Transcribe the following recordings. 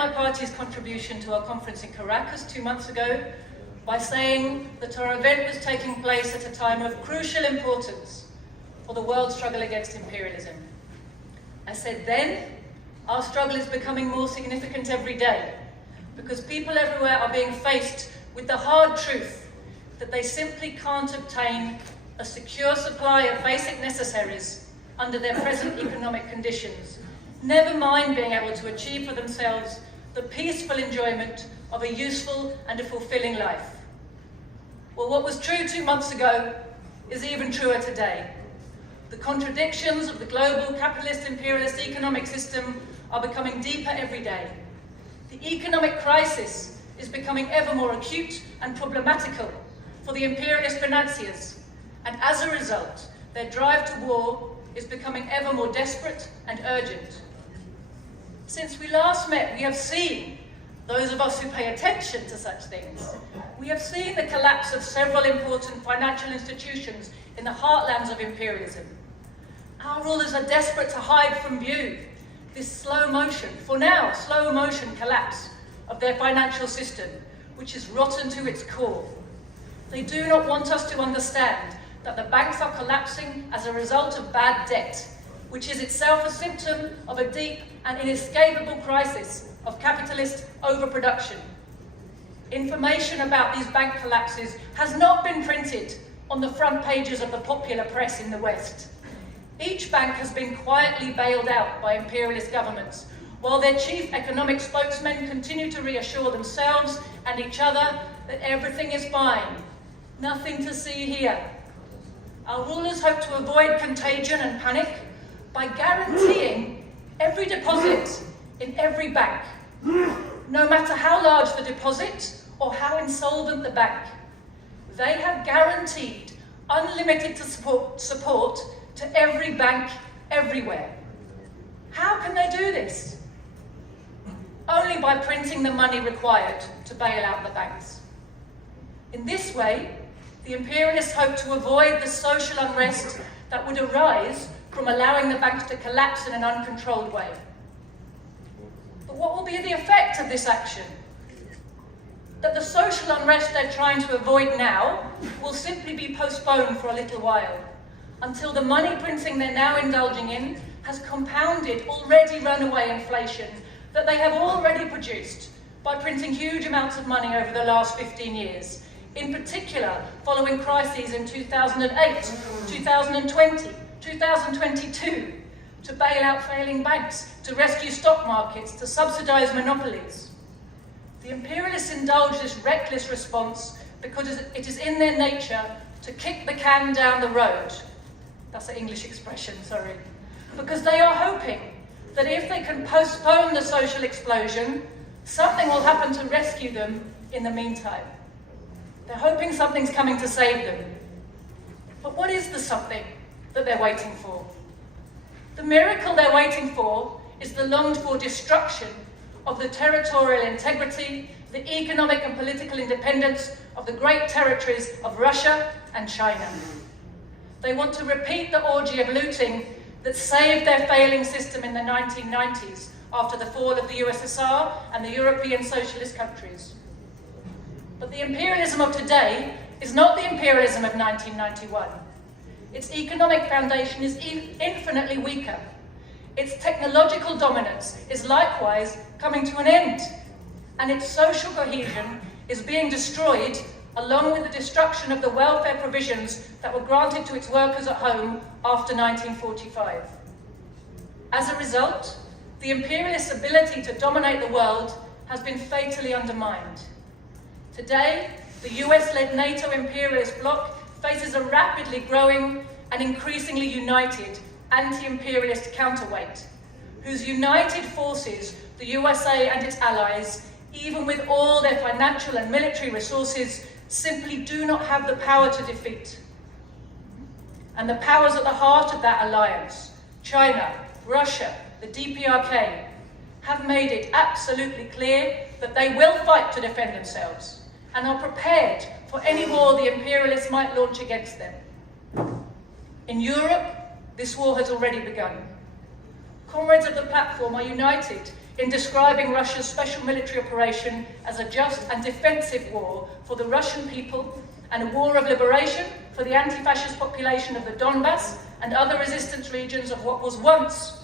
my party's contribution to our conference in Caracas 2 months ago by saying that our event was taking place at a time of crucial importance for the world struggle against imperialism. I said then, our struggle is becoming more significant every day because people everywhere are being faced with the hard truth that they simply can't obtain a secure supply of basic necessaries under their present economic conditions, never mind being able to achieve for themselves the peaceful enjoyment of a useful and a fulfilling life. Well, what was true 2 months ago is even truer today. The contradictions of the global capitalist imperialist economic system are becoming deeper every day. The economic crisis is becoming ever more acute and problematical for the imperialist financiers, and as a result, their drive to war is becoming ever more desperate and urgent. Since we last met, we have seen, those of us who pay attention to such things, we have seen the collapse of several important financial institutions in the heartlands of imperialism. Our rulers are desperate to hide from view this slow motion, for now, slow motion collapse of their financial system, which is rotten to its core. They do not want us to understand that the banks are collapsing as a result of bad debt, which is itself a symptom of a deep and inescapable crisis of capitalist overproduction. Information about these bank collapses has not been printed on the front pages of the popular press in the West. Each bank has been quietly bailed out by imperialist governments, while their chief economic spokesmen continue to reassure themselves and each other that everything is fine. Nothing to see here. Our rulers hope to avoid contagion and panic by guaranteeing every deposit in every bank, no matter how large the deposit or how insolvent the bank. They have guaranteed unlimited support to every bank everywhere. How can they do this? Only by printing the money required to bail out the banks. In this way, the imperialists hope to avoid the social unrest that would arise from allowing the banks to collapse in an uncontrolled way. But what will be the effect of this action? That the social unrest they're trying to avoid now will simply be postponed for a little while, until the money printing they're now indulging in has compounded already runaway inflation that they have already produced by printing huge amounts of money over the last 15 years, in particular following crises in 2008, 2020, 2022, to bail out failing banks, to rescue stock markets, to subsidize monopolies. The imperialists indulge this reckless response because it is in their nature to kick the can down the road. That's an English expression, sorry. Because they are hoping that if they can postpone the social explosion, something will happen to rescue them in the meantime. They're hoping something's coming to save them. But what is the something that they're waiting for? The miracle they're waiting for is the longed-for destruction of the territorial integrity, the economic and political independence of the great territories of Russia and China. They want to repeat the orgy of looting that saved their failing system in the 1990s after the fall of the USSR and the European socialist countries. But the imperialism of today is not the imperialism of 1991. Its economic foundation is infinitely weaker. Its technological dominance is likewise coming to an end, and its social cohesion is being destroyed along with the destruction of the welfare provisions that were granted to its workers at home after 1945. As a result, the imperialist ability to dominate the world has been fatally undermined. Today, the US-led NATO imperialist bloc faces a rapidly growing and increasingly united anti-imperialist counterweight, whose united forces the USA and its allies, even with all their financial and military resources, simply do not have the power to defeat. And the powers at the heart of that alliance, China, Russia, the DPRK, have made it absolutely clear that they will fight to defend themselves and are prepared for any war the imperialists might launch against them. In Europe, this war has already begun. Comrades of the platform are united in describing Russia's special military operation as a just and defensive war for the Russian people and a war of liberation for the anti-fascist population of the Donbass and other resistance regions of what was once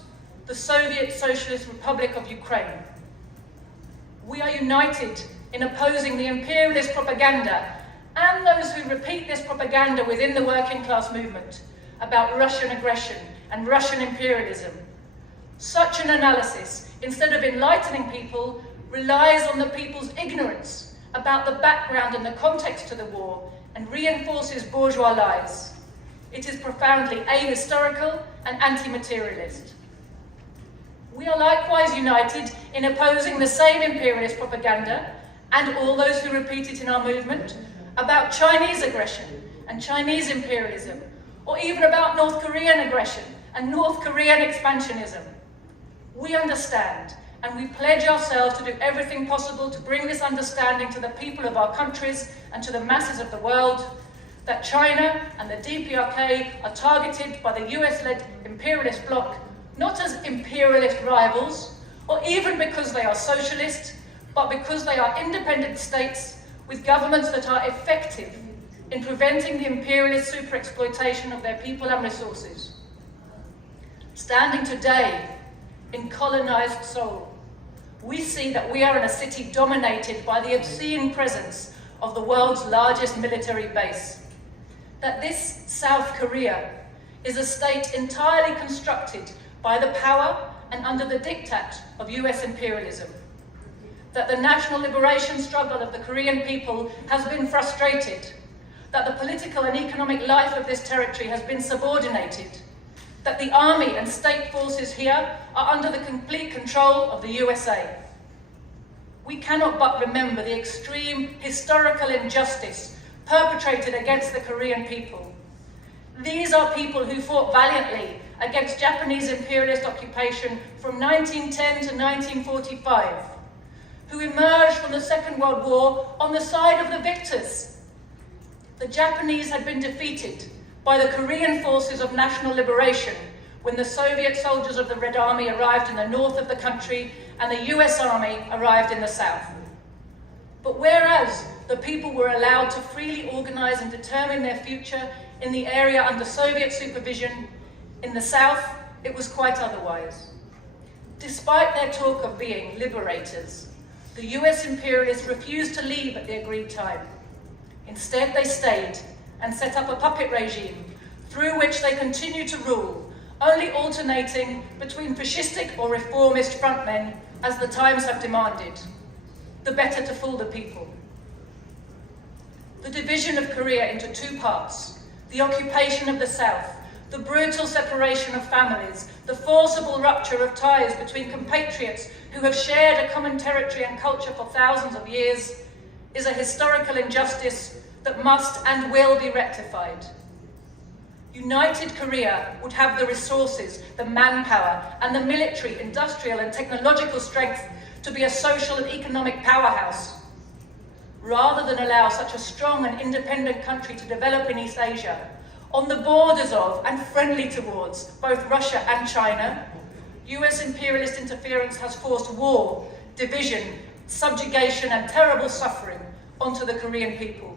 the Soviet Socialist Republic of Ukraine. We are united in opposing the imperialist propaganda and those who repeat this propaganda within the working class movement about Russian aggression and Russian imperialism. Such an analysis, instead of enlightening people, relies on the people's ignorance about the background and the context to the war and reinforces bourgeois lies. It is profoundly ahistorical and anti-materialist. We are likewise united in opposing the same imperialist propaganda and all those who repeat it in our movement about Chinese aggression and Chinese imperialism, or even about North Korean aggression and North Korean expansionism. We understand, and we pledge ourselves to do everything possible to bring this understanding to the people of our countries and to the masses of the world, that China and the DPRK are targeted by the US-led imperialist bloc not as imperialist rivals, or even because they are socialist, but because they are independent states with governments that are effective in preventing the imperialist super-exploitation of their people and resources. Standing today in colonized Seoul, we see that we are in a city dominated by the obscene presence of the world's largest military base. That this South Korea is a state entirely constructed by the power and under the diktat of US imperialism. That the national liberation struggle of the Korean people has been frustrated. That the political and economic life of this territory has been subordinated. That the army and state forces here are under the complete control of the USA. We cannot but remember the extreme historical injustice perpetrated against the Korean people. These are people who fought valiantly against Japanese imperialist occupation from 1910 to 1945, who emerged from the Second World War on the side of the victors. The Japanese had been defeated by the Korean forces of national liberation when the Soviet soldiers of the Red Army arrived in the north of the country and the US Army arrived in the south. But whereas the people were allowed to freely organize and determine their future in the area under Soviet supervision, in the south, it was quite otherwise. Despite their talk of being liberators, the US imperialists refused to leave at the agreed time. Instead, they stayed and set up a puppet regime through which they continued to rule, only alternating between fascistic or reformist frontmen as the times have demanded, the better to fool the people. The division of Korea into two parts, the occupation of the south, the brutal separation of families, the forcible rupture of ties between compatriots who have shared a common territory and culture for thousands of years, is a historical injustice that must and will be rectified. United Korea would have the resources, the manpower, and the military, industrial, and technological strength to be a social and economic powerhouse. Rather than allow such a strong and independent country to develop in East Asia, on the borders of and friendly towards both Russia and China, US imperialist interference has forced war, division, subjugation, and terrible suffering onto the Korean people.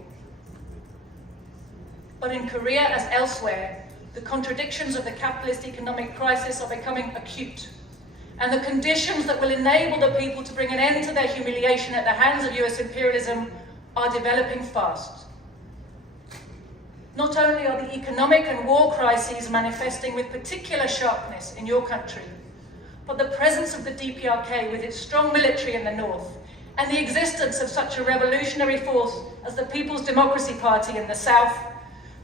But in Korea, as elsewhere, the contradictions of the capitalist economic crisis are becoming acute, and the conditions that will enable the people to bring an end to their humiliation at the hands of US imperialism are developing fast. Not only are the economic and war crises manifesting with particular sharpness in your country, but the presence of the DPRK with its strong military in the north, and the existence of such a revolutionary force as the People's Democracy Party in the south,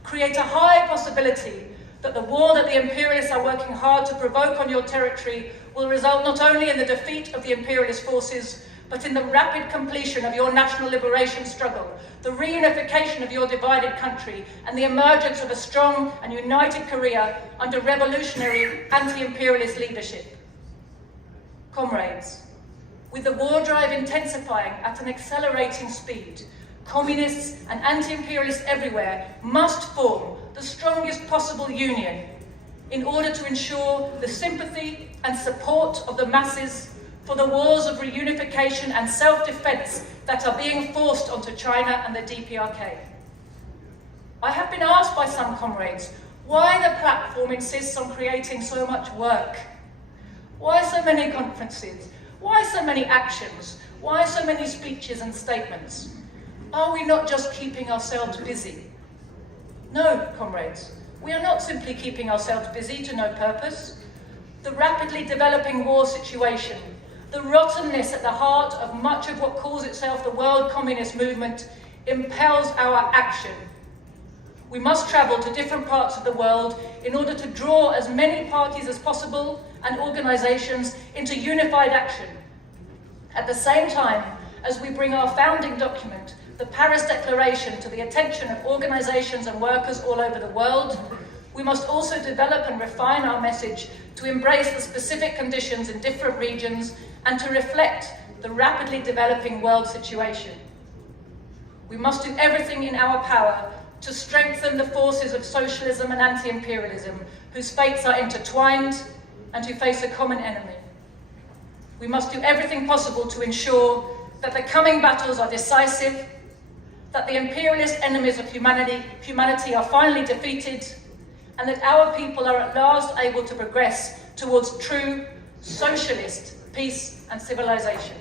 create a high possibility that the war that the imperialists are working hard to provoke on your territory will result not only in the defeat of the imperialist forces, but in the rapid completion of your national liberation struggle, the reunification of your divided country, and the emergence of a strong and united Korea under revolutionary anti-imperialist leadership. Comrades, with the war drive intensifying at an accelerating speed, communists and anti-imperialists everywhere must form the strongest possible union in order to ensure the sympathy and support of the masses for the wars of reunification and self-defense that are being forced onto China and the DPRK. I have been asked by some comrades why the platform insists on creating so much work. Why so many conferences? Why so many actions? Why so many speeches and statements? Are we not just keeping ourselves busy? No, comrades, we are not simply keeping ourselves busy to no purpose. The rapidly developing war situation, the rottenness at the heart of much of what calls itself the world communist movement, impels our action. We must travel to different parts of the world in order to draw as many parties as possible and organisations into unified action. At the same time as we bring our founding document, the Paris Declaration, to the attention of organisations and workers all over the world, we must also develop and refine our message to embrace the specific conditions in different regions and to reflect the rapidly developing world situation. We must do everything in our power to strengthen the forces of socialism and anti-imperialism, whose fates are intertwined and who face a common enemy. We must do everything possible to ensure that the coming battles are decisive, that the imperialist enemies of humanity are finally defeated, and that our people are at last able to progress towards true socialist peace and civilization.